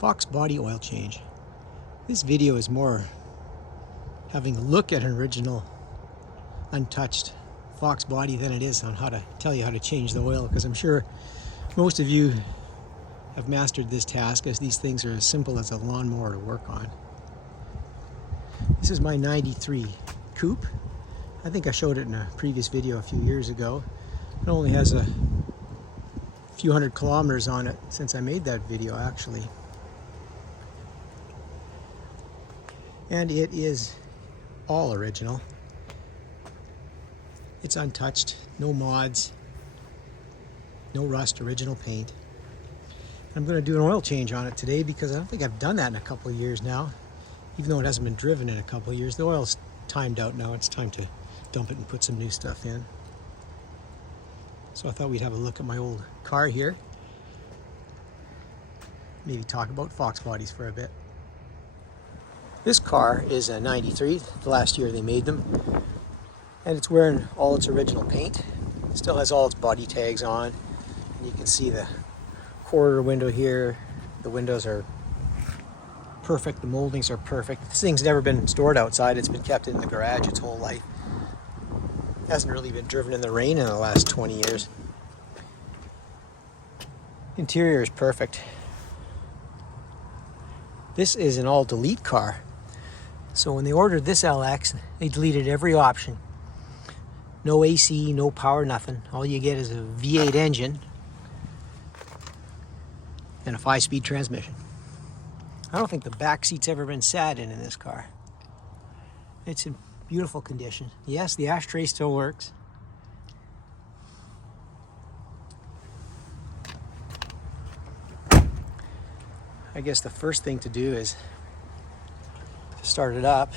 Foxbody oil change. This video is more having a look at an original untouched Foxbody than it is on how to tell you how to change the oil, because I'm sure most of you have mastered this task, as these things are as simple as a lawnmower to work on. This is my 93 coupe. I think I showed it in a previous video a few years ago. It only has a few hundred kilometers on it since I made that video, actually. And it is all original. It's untouched, no mods, no rust, original paint. I'm going to do an oil change on it today because I don't think I've done that in a couple of years now. Even though it hasn't been driven in a couple of years, the oil's timed out now. It's time to dump it and put some new stuff in. So I thought we'd have a look at my old car here. Maybe talk about Foxbodies for a bit. This car is a 93, the last year they made them. And it's wearing all its original paint. It still has all its body tags on. And you can see the quarter window here. The windows are perfect, the moldings are perfect. This thing's never been stored outside. It's been kept in the garage its whole life. It hasn't really been driven in the rain in the last 20 years. Interior is perfect. This is an all delete car. So when they ordered this LX, they deleted every option. No AC, no power, nothing. All you get is a V8 engine and a 5-speed transmission. I don't think the back seat's ever been sat in this car. It's in beautiful condition. Yes, the ashtray still works. I guess the first thing to do is to start it up.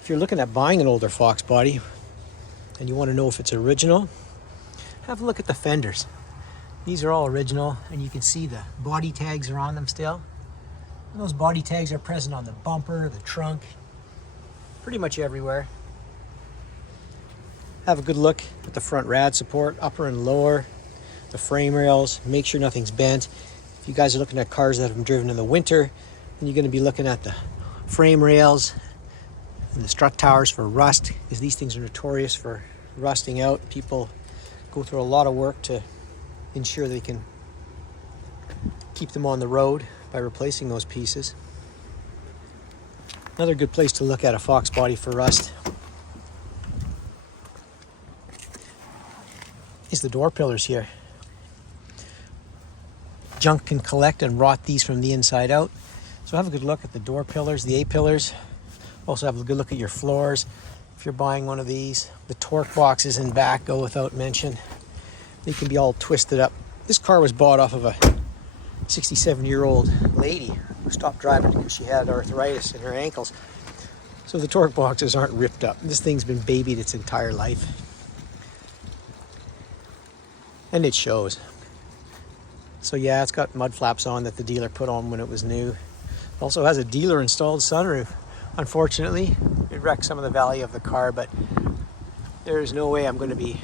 If you're looking at buying an older Foxbody and you want to know if it's original, have a look at the fenders. These are all original, and you can see the body tags are on them still. And those body tags are present on the bumper, the trunk, pretty much everywhere. Have a good look at the front rad support, upper and lower, the frame rails. Make sure nothing's bent. If you guys are looking at cars that have been driven in the winter, then you're going to be looking at the frame rails and the strut towers for rust, because these things are notorious for rusting out. People go through a lot of work to ensure they can keep them on the road by replacing those pieces. Another good place to look at a Foxbody for rust is the door pillars here. Junk can collect and rot these from the inside out. So have a good look at the door pillars, the A-pillars. Also have a good look at your floors if you're buying one of these. The torque boxes in back go without mention. They can be all twisted up. This car was bought off of a 67-year-old lady who stopped driving because she had arthritis in her ankles. So the torque boxes aren't ripped up. This thing's been babied its entire life. And it shows. So yeah, it's got mud flaps on that the dealer put on when it was new. It also has a dealer installed sunroof. Unfortunately, it wrecked some of the value of the car, but there's no way I'm going to be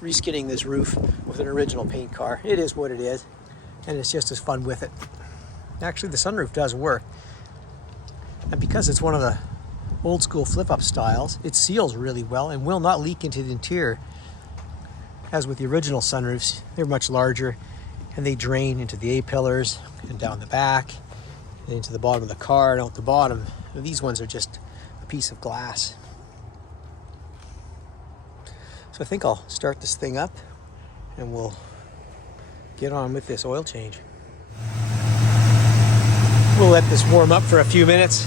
reskinning this roof with an original paint car. It is what it is, and it's just as fun with it. Actually, the sunroof does work, and because it's one of the old school flip-up styles, it seals really well and will not leak into the interior. As with the original sunroofs, they're much larger, and they drain into the A-pillars and down the back and into the bottom of the car and out the bottom. These ones are just a piece of glass. So I think I'll start this thing up and we'll get on with this oil change. We'll let this warm up for a few minutes.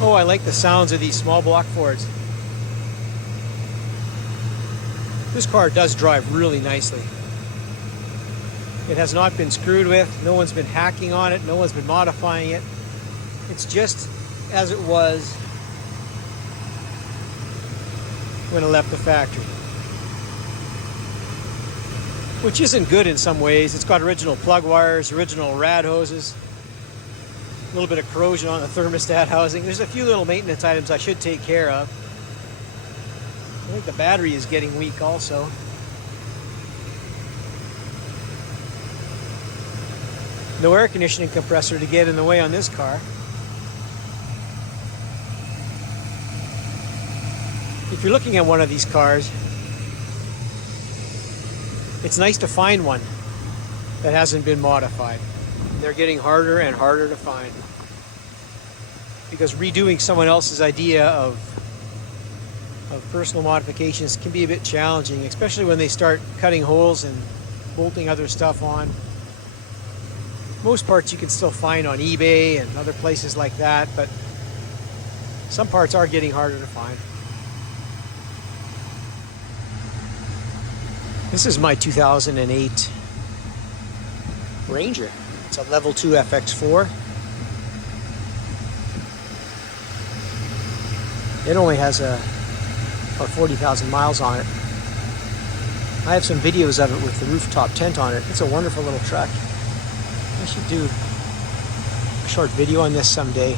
Oh, I like the sounds of these small block Fords. This car does drive really nicely. It has not been screwed with. No one's been hacking on it. No one's been modifying it. It's just as it was when it left the factory. Which isn't good in some ways. It's got original plug wires, original rad hoses, a little bit of corrosion on the thermostat housing. There's a few little maintenance items I should take care of. I think the battery is getting weak also. No air conditioning compressor to get in the way on this car. If you're looking at one of these cars, it's nice to find one that hasn't been modified. They're getting harder and harder to find, because redoing someone else's idea of personal modifications can be a bit challenging, especially when they start cutting holes and bolting other stuff on. Most parts you can still find on eBay and other places like that, but some parts are getting harder to find. This is my 2008 Ranger. It's a level 2 FX4. It only has about 40,000 miles on it. I have some videos of it with the rooftop tent on it. It's a wonderful little truck. I should do a short video on this someday.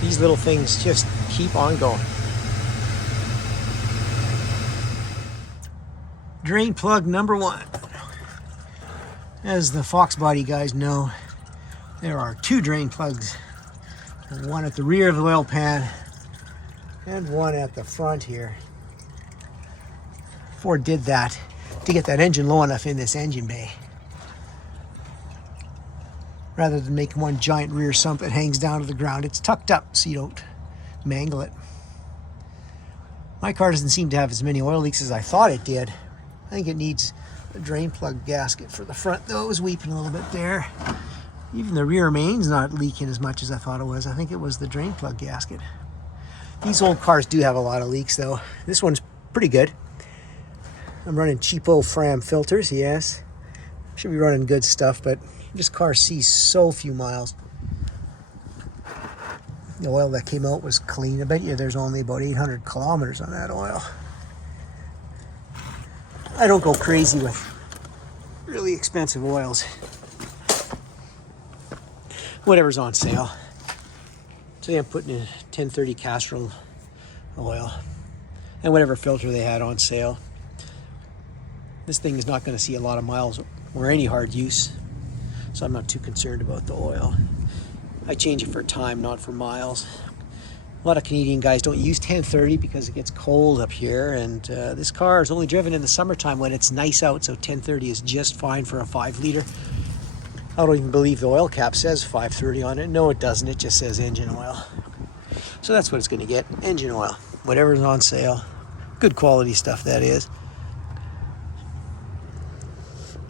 These little things just keep on going. Drain plug number 1. As the Foxbody guys know, there are 2 drain plugs. One at the rear of the oil pan and one at the front here. Ford did that to get that engine low enough in this engine bay, rather than make one giant rear sump that hangs down to the ground. It's tucked up so you don't mangle it. My car doesn't seem to have as many oil leaks as I thought it did. I think it needs a drain plug gasket for the front, though. It was weeping a little bit there. Even the rear main's not leaking as much as I thought it was. I think it was the drain plug gasket. These old cars do have a lot of leaks, though. This one's pretty good. I'm running cheapo Fram filters, yes. Should be running good stuff, but this car sees so few miles. The oil that came out was clean. I bet you there's only about 800 kilometers on that oil. I don't go crazy with really expensive oils. Whatever's on sale. Today I'm putting in 1030 Castrol oil and whatever filter they had on sale. This thing is not going to see a lot of miles or any hard use, so I'm not too concerned about the oil. I change it for time, not for miles. A lot of Canadian guys don't use 1030 because it gets cold up here, and this car is only driven in the summertime when it's nice out, so 1030 is just fine for a 5 liter. I don't even believe the oil cap says 530 on it. No, it doesn't. It just says engine oil. So that's what it's going to get, engine oil. Whatever's on sale. Good quality stuff, that is.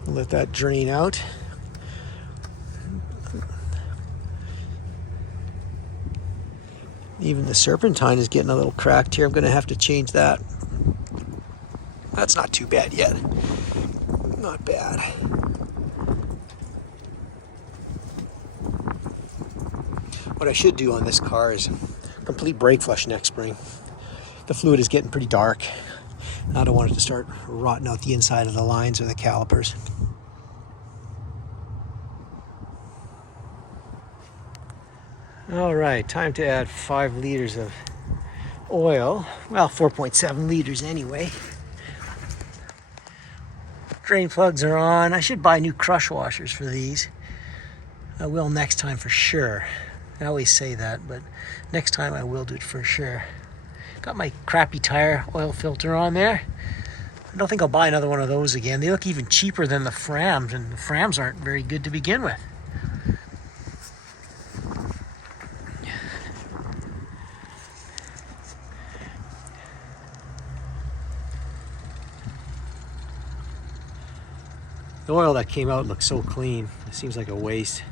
Let that drain out. Even the serpentine is getting a little cracked here. I'm going to have to change that. That's not too bad yet. Not bad. What I should do on this car is complete brake flush next spring. The fluid is getting pretty dark. I don't want it to start rotting out the inside of the lines or the calipers. All right, time to add 5 liters of oil. Well, 4.7 liters anyway. Drain plugs are on. I should buy new crush washers for these. I will next time for sure. I always say that, but next time I will do it for sure. Got my crappy tire oil filter on there. I don't think I'll buy another one of those again. They look even cheaper than the Frams, and the Frams aren't very good to begin with. The oil that came out looks so clean. It seems like a waste,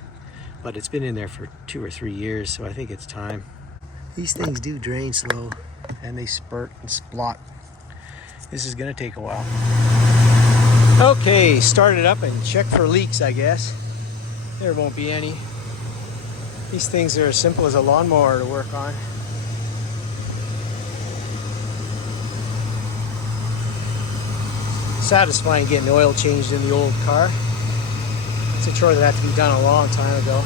but it's been in there for 2 or 3 years, so I think it's time. These things do drain slow, and they spurt and splot. This is gonna take a while. Okay, start it up and check for leaks, I guess. There won't be any. These things are as simple as a lawnmower to work on. Satisfying getting the oil changed in the old car. It's a chore that had to be done a long time ago.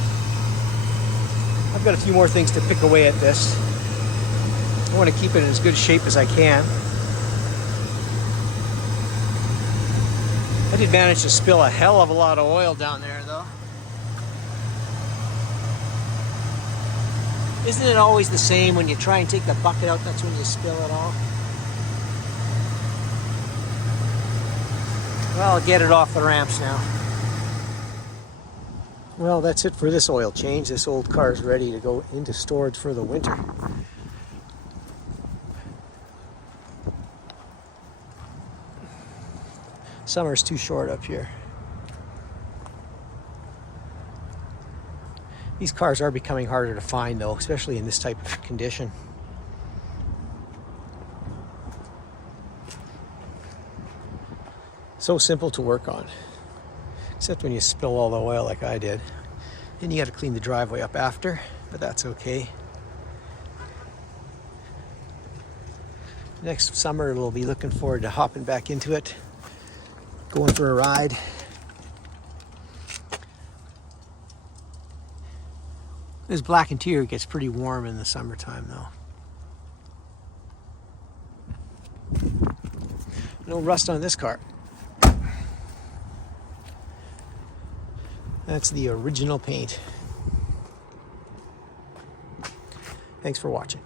I've got a few more things to pick away at this. I want to keep it in as good shape as I can. I did manage to spill a hell of a lot of oil down there, though. Isn't it always the same when you try and take the bucket out? That's when you spill it all. Well, I'll get it off the ramps now. Well, that's it for this oil change. This old car is ready to go into storage for the winter. Summer's too short up here. These cars are becoming harder to find though, especially in this type of condition. So simple to work on, except when you spill all the oil like I did. Then you got to clean the driveway up after, but that's okay. Next summer we'll be looking forward to hopping back into it, going for a ride. This black interior gets pretty warm in the summertime though. No rust on this car. That's the original paint. Thanks for watching.